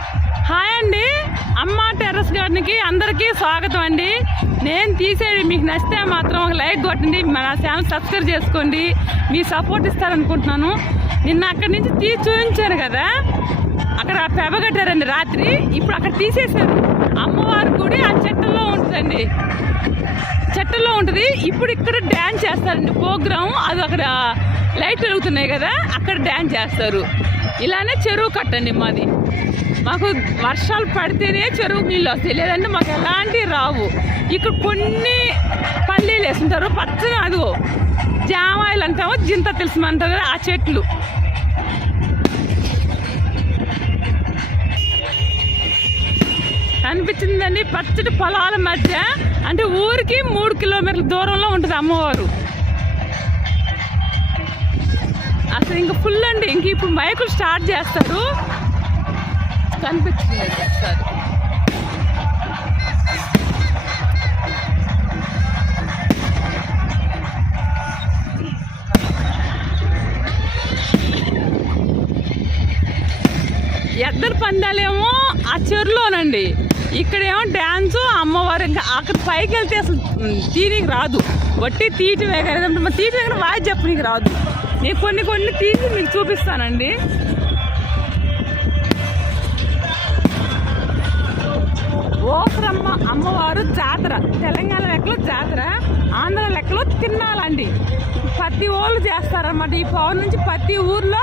Hi అండి. అమ్మ terrace గార్డెన్కి అందరికీ స్వాగతం అండి. నేను తీసేది మీకు నచ్చితే మాత్రం ఒక లైక్ కొట్టండి మన ఛానల్ సబ్స్క్రైబ్ చేసుకోండి. మీ సపోర్ట్ ఇస్తారనుకుంటున్నాను. నిన్న అక్కడి నుంచి తీసి చూపించాను కదా. అక్కడ పెబగట్టారండి రాత్రి. ఇప్పుడు అక్కడ తీసేశారు. అమ్మవారి గుడి ఆ చెట్టల్లో ఉంటుందండి. చెట్టల్లో ఉంటుంది. ఇప్పుడు ఇక్కడ డ్యాన్స్ చేస్తారండి ప్రోగ్రామ్. అది అక్కడ లైట్ వెలుగుతున్నాయి కదా. అక్కడ డ్యాన్స్ చేస్తారు. ఇలానే చెరువు కట్టండి మాది. మాకు వర్షాలు పడితేనే చెరువు నీళ్ళు వస్తాయి. లేదంటే మాకు ఎలాంటివి రావు. ఇక్కడ కొన్ని పల్లీలు వేస్తుంటారు పచ్చగా అదిగో. జామాయిలు అంటాము జింత తెలుసుమంటారు ఆ చెట్లు. అనిపించిందండి పచ్చటి పొలాల మధ్య అంటే ఊరికి మూడు కిలోమీటర్ల దూరంలో ఉంటుంది అమ్మవారు. అసలు ఇంక ఫుల్ అండి. ఇంక ఇప్పుడు మైకులు స్టార్ట్ చేస్తారు. కనిపించింది ఒకసారి ఎద్దరు పందాలేమో ఆ చెరులోనండి. ఇక్కడేమో డ్యాన్స్ అమ్మవారు ఇంకా అక్కడ పైకి వెళ్తే అసలు తీరికి రాదు. వట్టి తీయటమే కదా తీయటం దగ్గర వాయి చెప్పనీకి రాదు. నేను కొన్ని కొన్ని తీసి మీకు చూపిస్తానండి. ఓఫరమ్మ అమ్మవారు జాతర. తెలంగాణ లెక్కలో జాతర ఆంధ్ర లెక్కలో తిన్నాలండి. ప్రతి ఊళ్ళు చేస్తారన్నమాట. ఈ పవన్ నుంచి ప్రతి ఊర్లో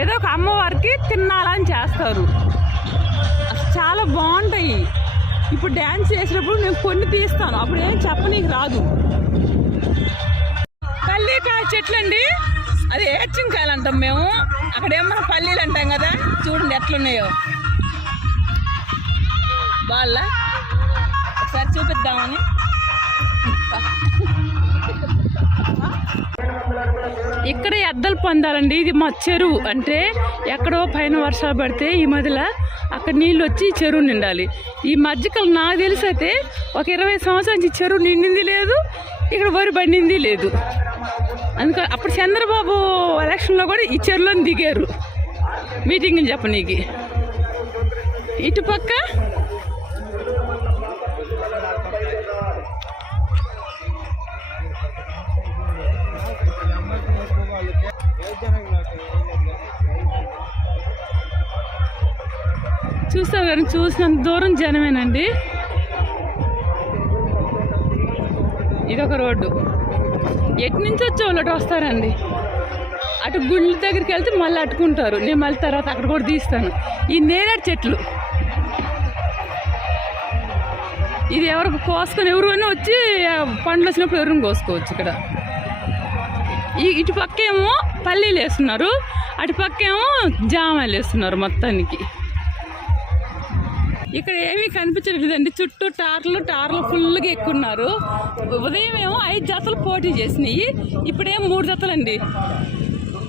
ఏదో ఒక అమ్మవారికి తిన్నాలని చేస్తారు. చాలా బాగుంటాయి. ఇప్పుడు డ్యాన్స్ చేసినప్పుడు నేను కొన్ని తీస్తాను. అప్పుడు ఏం చెప్పనీకి రాదు. పల్లీకాయ చెట్లు అండి అది ఏడ్చింకాయలు అంటాం మేము. అక్కడ ఏమన్నా పల్లీలు అంటాం కదా చూడండి ఎట్లున్నాయో. వాళ్ళ ఒకసారి చూపిద్దామని. ఇక్కడ ఎద్దలు పొందాలండి ఇది మా చెరువు. అంటే ఎక్కడో పైన వర్షాలు పడితే ఈ మధ్యలో అక్కడ నీళ్ళు వచ్చి చెరువు నిండాలి. ఈ మధ్యకాలం నాకు తెలిసి అయితే ఒక ఇరవై సంవత్సరాల నుంచి ఈ చెరువు నిండింది లేదు ఇక్కడ వరి పండింది లేదు. అందుకని అప్పుడు చంద్రబాబు ఎలక్షన్లో కూడా ఈ చెరువులో దిగారు. మీటింగ్ చెప్పనీకి. ఇటుపక్క చూస్తావు కానీ చూసినంత దూరం జనమేనండి. ఇదొక రోడ్డు. ఎటు నుంచి వచ్చే వాళ్ళు అటు వస్తారండి. అటు గుళ్ళ దగ్గరికి వెళ్తే మళ్ళీ అట్టుకుంటారు నేను మళ్ళీ తర్వాత అక్కడ కూడా తీస్తాను. ఈ నేరేడు చెట్లు. ఇది ఎవరికి కోసుకొని ఎవరైనా వచ్చి పండ్లు వచ్చినప్పుడు ఎవరిని కోసుకోవచ్చు ఇక్కడ. ఈ ఇటు పక్కేమో పల్లీలు వేస్తున్నారు. అటు పక్కేమో జామలు వేస్తున్నారు మొత్తానికి. ఇక్కడ ఏమీ కనిపించలేదండి చుట్టూ టార్లు టార్లు ఫుల్గా ఎక్కున్నారు. ఉదయం ఏమో ఐదు జతలు పోటీ చేసినాయి. ఇప్పుడేమో మూడు జతలండి.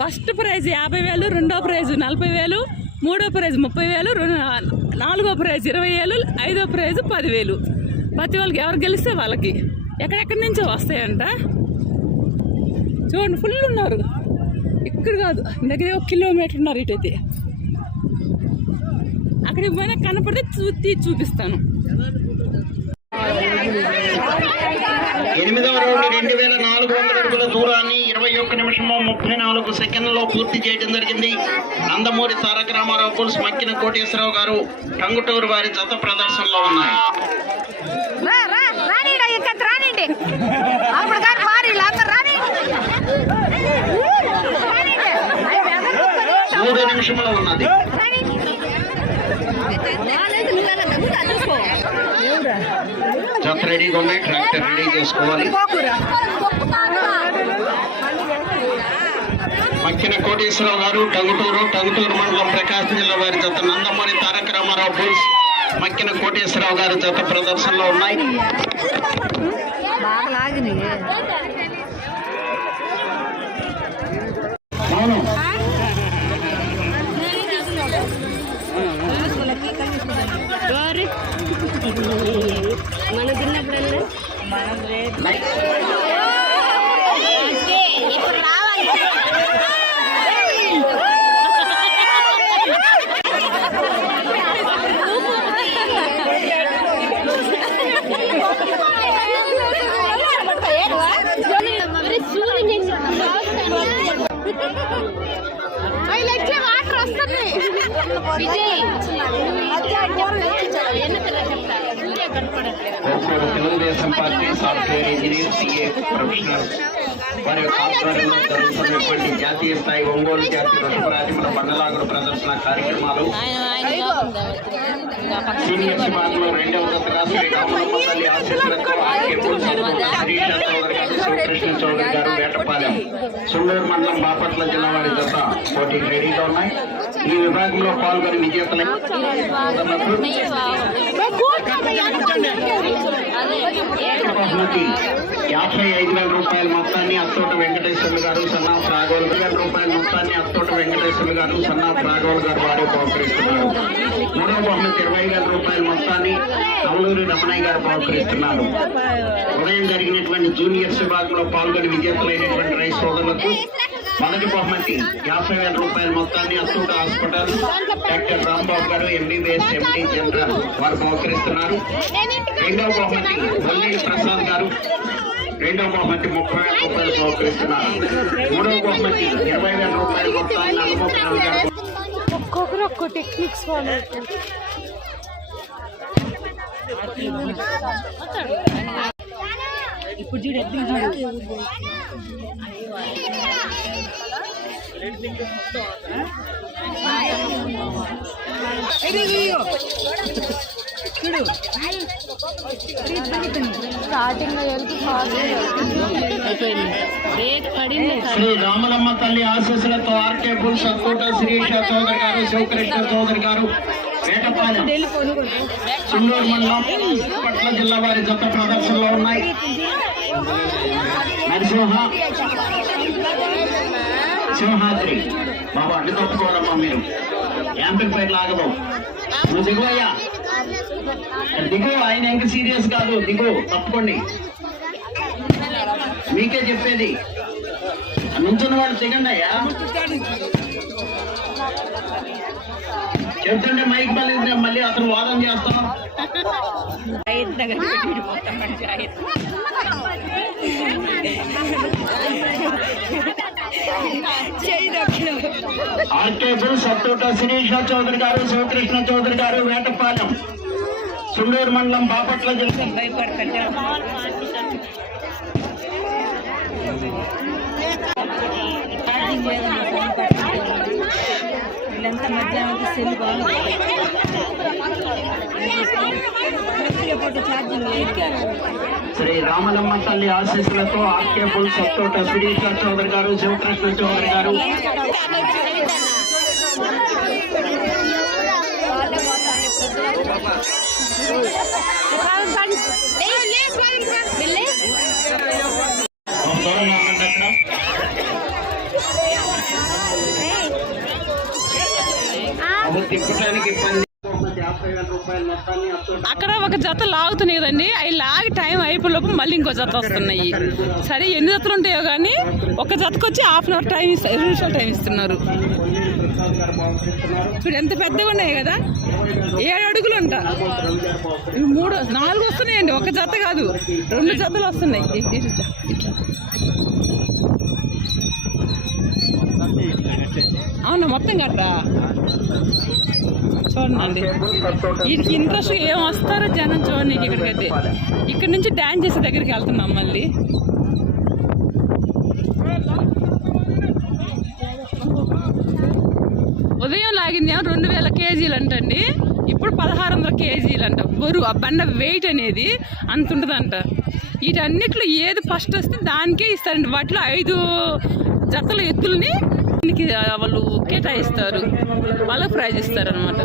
ఫస్ట్ ప్రైజ్ యాభై వేలు రెండో ప్రైజ్ నలభై వేలు మూడో ప్రైజ్ ముప్పై వేలు రెండు నాలుగో ప్రైజ్ ఇరవై వేలు ఐదో ప్రైజ్ పదివేలు ప్రతి వాళ్ళకి ఎవరు గెలిస్తే వాళ్ళకి. ఎక్కడెక్కడి నుంచో వస్తాయంట. చూడండి ఫుల్ ఉన్నారు. ఇక్కడ కాదు దగ్గర ఒక కిలోమీటర్ ఉన్నారు ఇటైతే. అక్కడికి పోయినా కనపడితే చూ తీసి చూపిస్తాను. ఎనిమిదవ రౌండ్ రెండు వేల నాలుగు వందల అడుగుల దూరాన్ని ఇరవై ఒక్క నిమిషము ముప్పై నాలుగు సెకండ్లలో పూర్తి చేయడం జరిగింది. నందమూరి తారక రామారావు పులుసు మక్కిన కోటేశ్వరరావు గారు టంగుటూరు వారి జత ప్రదర్శనలో ఉన్నాయి రా రా రానిడా ఇక్కడ రానిండి అప్పుడు కానీ మారి అందరు రాని మూడు నిమిషములు ఉన్నది జత రెడీగా ఉన్నాయి. ట్రాక్టర్ రెడీ చేసుకోవాలి. మక్కిన కోటేశ్వరరావు గారు టంగుటూరు టంగుటూరు మండలం ప్రకాశం జిల్లా వారి జత నందమూరి తారక రామారావు బుల్స్ మక్కిన కోటేశ్వరరావు గారి జత ప్రదర్శనలో ఉన్నాయి. Telugu Desam party software engineer CA professional. వారి యొక్క ఆధ్వర్యంలో జరుగుతున్నటువంటి జాతీయ స్థాయి ఒంగోలు జాతి వృషభరాజముల బండలాగుడు ప్రదర్శన కార్యక్రమాలు. సీనియర్స్ విభాగంలో రెండవ జతగా శ్రీ రామలమ్మ తల్లి ఆశీస్సులతో ఆర్కే పుల్ సత్తుపల్లి శ్రీష చౌదరి గారు శివకృష్ణ చౌదరి గారు వేటపాలెం సుండూరు మండలం బాపట్ల జిల్లా వారి జత పోటీకి రెడీగా ఉన్నాయి. ఈ విభాగంలో పాల్గొని విజేతలై బహుమతి యాభై ఐదు వేల రూపాయల మొత్తాన్ని అత్తోట వెంకటేశ్వర్లు గారు సన్నాఫ్ రాఘవులు వేల రూపాయల మొత్తాన్ని అత్తోట వెంకటేశ్వర్లు గారు సన్నాఫ్ రాఘవులు గారు వారు బహుకరిస్తున్నారు మూడవ బహుమతి ఇరవై వేల రూపాయల మొత్తాన్ని నవలూరి రమణయ్య గారు బహుకరిస్తున్నారు ఉదయం జరిగినటువంటి జూనియర్స్ విభాగంలో పాల్గొని విజేతలైనటువంటి రైస్ సోదరులకు మొదటి బహుమతి. యాభై వేల రూపాయల మొత్తాన్ని అత్తూట హాస్పిటల్ డాక్టర్ రాంబాబు గారు ఎంబీబీఎస్ ఎండి జనరల్ వారు బహుకరిస్తున్నారు రెండవ బహుమతి వల్లి ప్రసాద్ గారు. రెండవ బహుమతి ముప్పై వేల రూపాయలు బహుకరిస్తున్నారు మూడవ బహుమతి ఇరవై వేల రూపాయల మొత్తాన్ని నల్లమొక్క గారు ఒక్కొక్కరు ఒక్కో టెక్నిక్స్ ఫాలో స్టార్టింగ్ చూడు వెళ్తే శ్రీ రామలమ్మ తల్లి ఆశీస్సులతో ఆర్కే బుల్ సత్కోట శ్రీష చౌదరి గారు శివకృష్ణ చౌదరి గారు వేటపాలెం చిన్నూరు మండలం పట్ల జిల్లా వారి జత ప్రదర్శనలో ఉన్నాయి. నరసింహ సింహాద్రి బాబా అడ్డు తప్పుకోవాలమ్మా మీరు. యాంపిల్ పైన లాగదు. నువ్వు దిగువయ్యా దిగు ఆయన ఇంకా సీరియస్ కాదు. దిగు తప్పుకోండి. మీకే చెప్పేది. నుంచున్న వాళ్ళు దిగండి అయ్యా. చెప్తుంటే మైక్ మళ్ళీ మళ్ళీ అతను వాదన చేస్తాం ఆర్కేబుల్ సత్తోట శిరీష చౌదరి గారు శివకృష్ణ చౌదరి గారు వేటపాలెం సుండూరు మండలం బాపట్ల జిల్లా. వీళ్ళంతా మధ్యాహ్నం సెల్ శ్రీ రామలమ్మ తల్లి ఆశీస్సులతో ఆర్కేబుల్ సత్తోట శిరీష చౌదరి గారు శివకృష్ణ చౌదరి గారు అక్కడ ఒక జత లాగుతున్నాయి కదండి. అవి లాగి టైం అయిపోలోపు మళ్ళీ ఇంకో జత వస్తున్నాయి. సరే ఎన్ని జతలు ఉంటాయో కానీ ఒక జతకు వచ్చి హాఫ్ అన్ అవర్ టైం ఇస్తారు ఇరవై నిమిషాలు టైం ఇస్తున్నారు. ఇప్పుడు ఎంత పెద్దగా ఉన్నాయి కదా? ఏడు అడుగులు ఉంటా మూడు నాలుగు వస్తున్నాయండి. ఒక జత కాదు. రెండు జతలు వస్తున్నాయి. అవునా మొత్తం కట్టరా? చూడండి. వీటికి ఇంట్రెస్ట్ ఏం వస్తారో జనం చూడండి ఇక్కడికైతే. ఇక్కడ నుంచి డ్యాన్స్ చేసే దగ్గరికి వెళ్తున్నాం మళ్ళీ. ఉదయం లాగింది రెండు వేల కేజీలు అంటండి. ఇప్పుడు పదహారు వందల కేజీలు అంట. బరువు ఆ బండ వెయిట్ అనేది అంత ఉంటుందంట. వీటన్నిట్లో ఏది ఫస్ట్ వస్తే దానికే ఇస్తారండి వాటిలో ఐదు జతల ఎత్తుల్ని వాళ్ళు కేటాయిస్తారు. వాళ్ళకి ప్రైజ్ ఇస్తారు అనమాట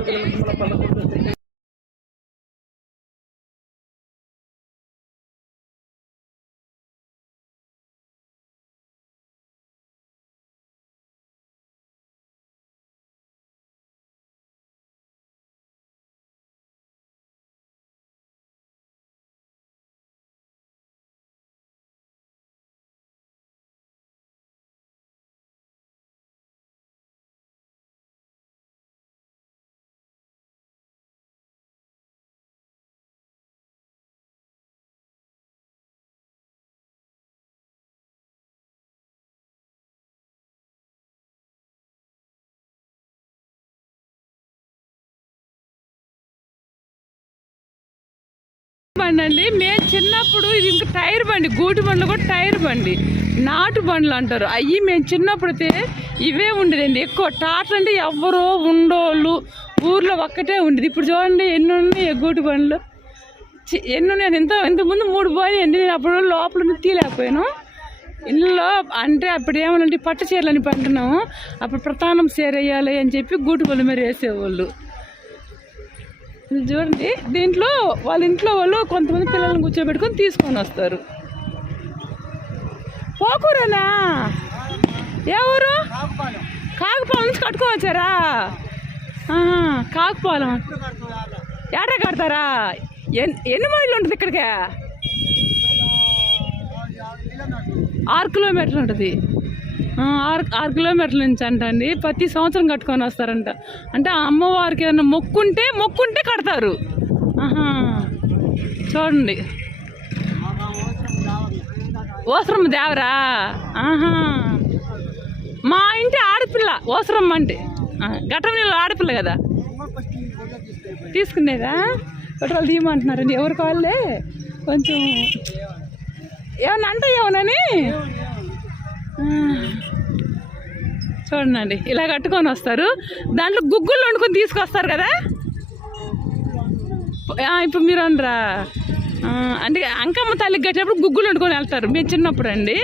బండి అండి. మేము చిన్నప్పుడు ఇది ఇంకా టైర్ బండి గూటి బండ్లు కూడా టైర్ బండి. నాటు బండ్లు అంటారు. అవి మేము చిన్నప్పుడు అయితే ఇవే ఉండేదండి. ఎక్కువ టాటర్ అంటే ఎవరో ఉండోళ్ళు ఊర్లో ఒక్కటే ఉండేది. ఇప్పుడు చూడండి ఎన్ని ఉన్నాయి గూటి బండ్లు. చి- ఎన్ని ఉన్నాయి? ఇంత ఇంతకుముందు మూడు పోయినాయండి నేను అప్పుడు లోపల తీయలేకపోయాను. ఇళ్ళలో అంటే అప్పుడు ఏమనంటే పట్టు చీరలని పంటున్నాము అప్పుడు ప్రధానం చీర వేయాలి అని చెప్పి గూటి బండ్లు మీద వేసేవాళ్ళు. చూడండి దీంట్లో వాళ్ళ ఇంట్లో వాళ్ళు కొంతమంది పిల్లల్ని కూర్చోబెట్టుకొని తీసుకొని వస్తారు. పోకూరనా? ఎవరు కాకుపాలెం నుంచి కట్టుకోవచ్చారా ఆహా, కాకుపాలెం. ఏట కడతారా? ఎన్ ఎన్ని మైళ్ళు ఉంటుంది ఇక్కడికి? ఆరు కిలోమీటర్లు ఉంటుంది. ఆరు ఆరు కిలోమీటర్ల నుంచి అంట అండి. ప్రతి సంవత్సరం కట్టుకొని వస్తారంట. అంటే ఆ అమ్మవారికి ఏదైనా మొక్కుంటే మొక్కుంటే కడతారు. చూడండి. ఓసరమ్మ దేవరా? ఆహా. మా ఇంటి ఆడపిల్ల ఓసరమ్మ అంటే. ఆ, ఘటన నీళ్ళు ఆడపిల్ల కదా. తీసుకునేదా? పెట్రోల్ తీయమంటున్నారండి. ఎవరు కావాలే? కొంచెం ఏమన్నా అంటే ఏమనని చూడండి ఇలా కట్టుకొని వస్తారు. దాంట్లో గుగ్గులు వండుకొని తీసుకొస్తారు కదా? ఇప్పుడు మీరు అనరా? అంటే అంకమ్మ తల్లికి కట్టేటప్పుడు గుగ్గులు వండుకొని వెళ్తారు. మేము చిన్నప్పుడు అండి.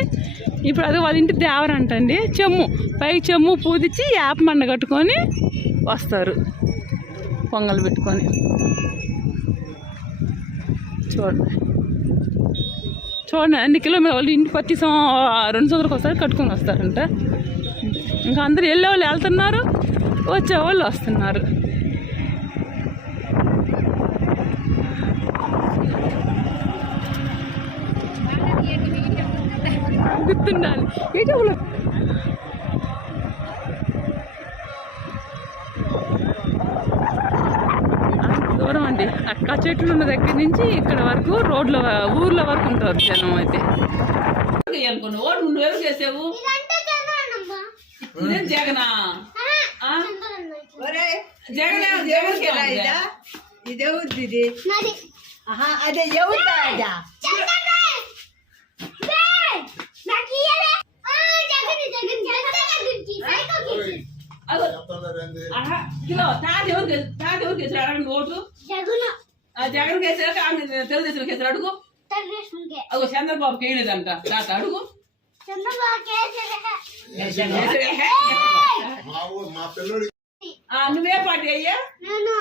ఇప్పుడు అది వాళ్ళ ఇంటి దేవరంటండి చెమ్ము పై చెమ్ము పూదిచ్చి యాప మండ కట్టుకొని వస్తారు. పొంగల్ పెట్టుకొని. చూడండి. చూడండి అన్ని కిలోమీటర్ వాళ్ళు ఇంటి ప్రతి సం- రెండు సంవత్సరాలకు ఒకసారి కట్టుకొని వస్తారంట. ఇంకా అందరు వెళ్ళే వాళ్ళు వెళ్తున్నారు వచ్చే వాళ్ళు వస్తున్నారు. గుర్తుండాలి. ఏ దూరం అండి అక్క చెట్లు ఉన్న దగ్గర నుంచి ఇక్కడ వరకు రోడ్ల ఊర్ల వరకు ఉంటారు జనం అయితే చేసావు జగనా ఆ? జగన్ జగన్ ఇదా ఎవరిదా అదా ఎవరు ఓటు జగన్ కేసీఆర్ కాంగ్రెస్ తెలుగుదేశం కేసీఆర్ అడుగు అదిగో చంద్రబాబు కేయలేదంట తాత అడుగు నువ్వే పార్టీ అయ్యా హలో